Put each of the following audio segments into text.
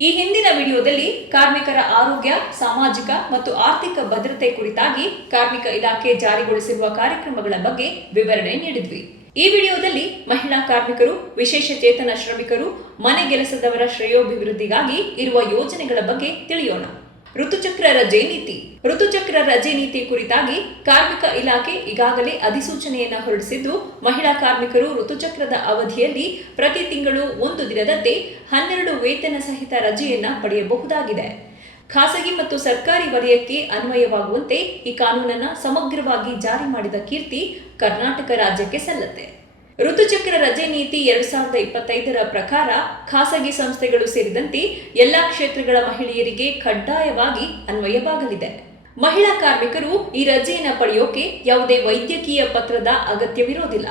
ಈ ಹಿಂದಿನ ವಿಡಿಯೋದಲ್ಲಿ ಕಾರ್ಮಿಕರ ಆರೋಗ್ಯ, ಸಾಮಾಜಿಕ ಮತ್ತು ಆರ್ಥಿಕ ಭದ್ರತೆ ಕುರಿತಾಗಿ ಕಾರ್ಮಿಕ ಇಲಾಖೆ ಜಾರಿಗೊಳಿಸಿರುವ ಕಾರ್ಯಕ್ರಮಗಳ ಬಗ್ಗೆ ವಿವರಣೆ ನೀಡಿದ್ವಿ. ಈ ವಿಡಿಯೋದಲ್ಲಿ ಮಹಿಳಾ ಕಾರ್ಮಿಕರು, ವಿಶೇಷ ಚೇತನ ಶ್ರಮಿಕರು, ಮನೆಗೆಲಸದವರ ಶ್ರೇಯೋಭಿವೃದ್ಧಿಗಾಗಿ ಇರುವ ಯೋಜನೆಗಳ ಬಗ್ಗೆ ತಿಳಿಯೋಣ. ಋತುಚಕ್ರ ರಜೆ ನೀತಿ. ಋತುಚಕ್ರ ರಜೆ ನೀತಿ ಕುರಿತಾಗಿ ಕಾರ್ಮಿಕ ಇಲಾಖೆ ಈಗಾಗಲೇ ಅಧಿಸೂಚನೆಯನ್ನು ಹೊರಡಿಸಿದ್ದು, ಮಹಿಳಾ ಕಾರ್ಮಿಕರು ಋತುಚಕ್ರದ ಅವಧಿಯಲ್ಲಿ ಪ್ರತಿ ತಿಂಗಳು 1 ದಿನದಂತೆ 12 ವೇತನ ಸಹಿತ ರಜೆಯನ್ನ ಪಡೆಯಬಹುದಾಗಿದೆ. ಖಾಸಗಿ ಮತ್ತು ಸರ್ಕಾರಿ ವಲಯಕ್ಕೆ ಅನ್ವಯವಾಗುವಂತೆ ಈ ಕಾನೂನನ್ನು ಸಮಗ್ರವಾಗಿ ಜಾರಿ ಮಾಡಿದ ಕೀರ್ತಿ ಕರ್ನಾಟಕ ರಾಜ್ಯಕ್ಕೆ ಸಲ್ಲುತ್ತೆ. ಋತುಚಕ್ರ ರಜೆ ನೀತಿ 2025ರ ಪ್ರಕಾರ ಖಾಸಗಿ ಸಂಸ್ಥೆಗಳು ಸೇರಿದಂತೆ ಎಲ್ಲಾ ಕ್ಷೇತ್ರಗಳ ಮಹಿಳೆಯರಿಗೆ ಕಡ್ಡಾಯವಾಗಿ ಅನ್ವಯವಾಗಲಿದೆ. ಮಹಿಳಾ ಕಾರ್ಮಿಕರು ಈ ರಜೆಯನ್ನು ಪಡೆಯೋಕೆ ಯಾವುದೇ ವೈದ್ಯಕೀಯ ಪತ್ರದ ಅಗತ್ಯವಿರೋದಿಲ್ಲ.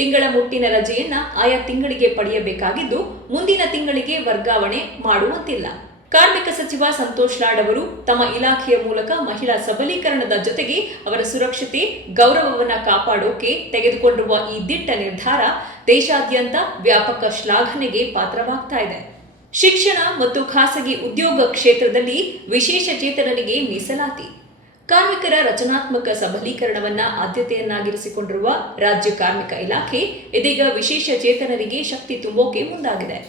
ತಿಂಗಳ ಮುಟ್ಟಿನ ರಜೆಯನ್ನ ಆಯಾ ತಿಂಗಳಿಗೆ ಪಡೆಯಬೇಕಾಗಿದ್ದು, ಮುಂದಿನ ತಿಂಗಳಿಗೆ ವರ್ಗಾವಣೆ ಮಾಡುವಂತಿಲ್ಲ. ಕಾರ್ಮಿಕ ಸಚಿವ ಸಂತೋಷ್ ಲಾಡ್ ಅವರು ತಮ್ಮ ಇಲಾಖೆಯ ಮೂಲಕ ಮಹಿಳಾ ಸಬಲೀಕರಣದ ಜೊತೆಗೆ ಅವರ ಸುರಕ್ಷತೆ, ಗೌರವವನ್ನು ಕಾಪಾಡೋಕೆ ತೆಗೆದುಕೊಂಡಿರುವ ಈ ದಿಟ್ಟ ನಿರ್ಧಾರ ದೇಶಾದ್ಯಂತ ವ್ಯಾಪಕ ಶ್ಲಾಘನೆಗೆ ಪಾತ್ರವಾಗ್ತಾ ಇದೆ. ಶಿಕ್ಷಣ ಮತ್ತು ಖಾಸಗಿ ಉದ್ಯೋಗ ಕ್ಷೇತ್ರದಲ್ಲಿ ವಿಶೇಷ ಚೇತನರಿಗೆ ಮೀಸಲಾತಿ. ಕಾರ್ಮಿಕರ ರಚನಾತ್ಮಕ ಸಬಲೀಕರಣವನ್ನ ಆದ್ಯತೆಯನ್ನಾಗಿರಿಸಿಕೊಂಡಿರುವ ರಾಜ್ಯ ಕಾರ್ಮಿಕ ಇಲಾಖೆ ಇದೀಗ ವಿಶೇಷ ಚೇತನರಿಗೆ ಶಕ್ತಿ ತುಂಬೋಕೆ ಮುಂದಾಗಿದೆ.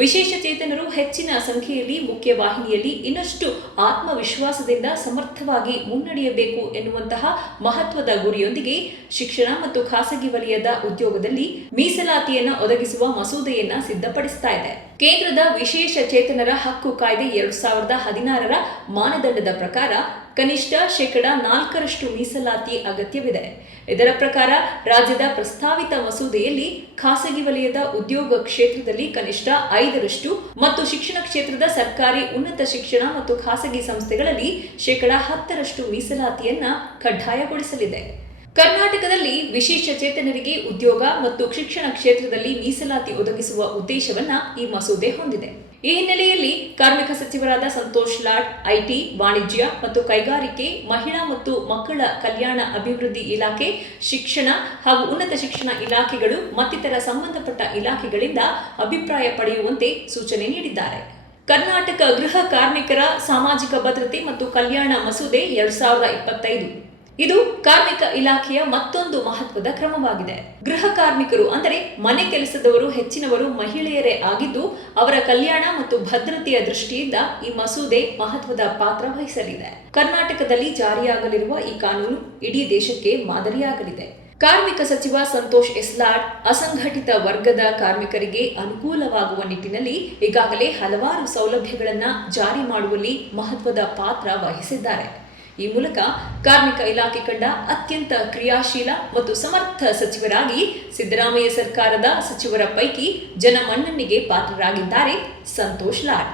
ವಿಶೇಷ ಚೇತನರು ಹೆಚ್ಚಿನ ಸಂಖ್ಯೆಯಲ್ಲಿ ಮುಖ್ಯವಾಹಿನಿಯಲ್ಲಿ ಇನ್ನಷ್ಟು ಆತ್ಮವಿಶ್ವಾಸದಿಂದ ಸಮರ್ಥವಾಗಿ ಮುನ್ನಡೆಯಬೇಕು ಎನ್ನುವಂತಹ ಮಹತ್ವದ ಗುರಿಯೊಂದಿಗೆ ಶಿಕ್ಷಣ ಮತ್ತು ಖಾಸಗಿ ವಲಯದ ಉದ್ಯೋಗದಲ್ಲಿ ಮೀಸಲಾತಿಯನ್ನು ಒದಗಿಸುವ ಮಸೂದೆಯನ್ನ ಸಿದ್ಧಪಡಿಸ್ತಾ ಇದೆ. ಕೇಂದ್ರದ ವಿಶೇಷ ಚೇತನರ ಹಕ್ಕು ಕಾಯ್ದೆ 2016ರ ಮಾನದಂಡದ ಪ್ರಕಾರ ಕನಿಷ್ಠ 4% ಮೀಸಲಾತಿ ಅಗತ್ಯವಿದೆ. ಇದರ ಪ್ರಕಾರ ರಾಜ್ಯದ ಪ್ರಸ್ತಾವಿತ ಮಸೂದೆಯಲ್ಲಿ ಖಾಸಗಿ ವಲಯದ ಉದ್ಯೋಗ ಕ್ಷೇತ್ರದಲ್ಲಿ ಕನಿಷ್ಠ 5% ಮತ್ತು ಶಿಕ್ಷಣ ಕ್ಷೇತ್ರದ ಸರ್ಕಾರಿ ಉನ್ನತ ಶಿಕ್ಷಣ ಮತ್ತು ಖಾಸಗಿ ಸಂಸ್ಥೆಗಳಲ್ಲಿ 10% ಮೀಸಲಾತಿಯನ್ನ ಕಡ್ಡಾಯಗೊಳಿಸಲಿದೆ. ಕರ್ನಾಟಕದಲ್ಲಿ ವಿಶೇಷ ಚೇತನರಿಗೆ ಉದ್ಯೋಗ ಮತ್ತು ಶಿಕ್ಷಣ ಕ್ಷೇತ್ರದಲ್ಲಿ ಮೀಸಲಾತಿ ಒದಗಿಸುವ ಉದ್ದೇಶವನ್ನ ಈ ಮಸೂದೆ ಹೊಂದಿದೆ. ಈ ಹಿನ್ನೆಲೆಯಲ್ಲಿ ಕಾರ್ಮಿಕ ಸಚಿವರಾದ ಸಂತೋಷ್ ಲಾಡ್, ಐಟಿ, ವಾಣಿಜ್ಯ ಮತ್ತು ಕೈಗಾರಿಕೆ, ಮಹಿಳಾ ಮತ್ತು ಮಕ್ಕಳ ಕಲ್ಯಾಣ ಅಭಿವೃದ್ಧಿ ಇಲಾಖೆ, ಶಿಕ್ಷಣ ಹಾಗೂ ಉನ್ನತ ಶಿಕ್ಷಣ ಇಲಾಖೆಗಳು ಮತ್ತಿತರ ಸಂಬಂಧಪಟ್ಟ ಇಲಾಖೆಗಳಿಂದ ಅಭಿಪ್ರಾಯ ಪಡೆಯುವಂತೆ ಸೂಚನೆ ನೀಡಿದ್ದಾರೆ. ಕರ್ನಾಟಕ ಗೃಹ ಕಾರ್ಮಿಕರ ಸಾಮಾಜಿಕ ಭದ್ರತೆ ಮತ್ತು ಕಲ್ಯಾಣ ಮಸೂದೆ 2025 ಇದು ಕಾರ್ಮಿಕ ಇಲಾಖೆಯ ಮತ್ತೊಂದು ಮಹತ್ವದ ಕ್ರಮವಾಗಿದೆ. ಗೃಹ ಕಾರ್ಮಿಕರು ಅಂದರೆ ಮನೆ ಕೆಲಸದವರು ಹೆಚ್ಚಿನವರು ಮಹಿಳೆಯರೇ ಆಗಿದ್ದು, ಅವರ ಕಲ್ಯಾಣ ಮತ್ತು ಭದ್ರತೆಯ ದೃಷ್ಟಿಯಿಂದ ಈ ಮಸೂದೆ ಮಹತ್ವದ ಪಾತ್ರ ವಹಿಸಲಿದೆ. ಕರ್ನಾಟಕದಲ್ಲಿ ಜಾರಿಯಾಗಲಿರುವ ಈ ಕಾನೂನು ಇಡೀ ದೇಶಕ್ಕೆ ಮಾದರಿಯಾಗಲಿದೆ. ಕಾರ್ಮಿಕ ಸಚಿವ ಸಂತೋಷ್ ಲಾಡ್ ಅಸಂಘಟಿತ ವರ್ಗದ ಕಾರ್ಮಿಕರಿಗೆ ಅನುಕೂಲವಾಗುವ ನಿಟ್ಟಿನಲ್ಲಿ ಈಗಾಗಲೇ ಹಲವಾರು ಸೌಲಭ್ಯಗಳನ್ನು ಜಾರಿ ಮಾಡುವಲ್ಲಿ ಮಹತ್ವದ ಪಾತ್ರ ವಹಿಸಿದ್ದಾರೆ. ಈ ಮೂಲಕ ಕಾರ್ಮಿಕ ಇಲಾಖೆ ಕಂಡ ಅತ್ಯಂತ ಕ್ರಿಯಾಶೀಲ ಮತ್ತು ಸಮರ್ಥ ಸಚಿವರಾಗಿ ಸಿದ್ದರಾಮಯ್ಯ ಸರ್ಕಾರದ ಸಚಿವರ ಪೈಕಿ ಜನಮನ್ನಣೆಗೆ ಪಾತ್ರರಾಗಿದ್ದಾರೆ ಸಂತೋಷ್ ಲಾಡ್.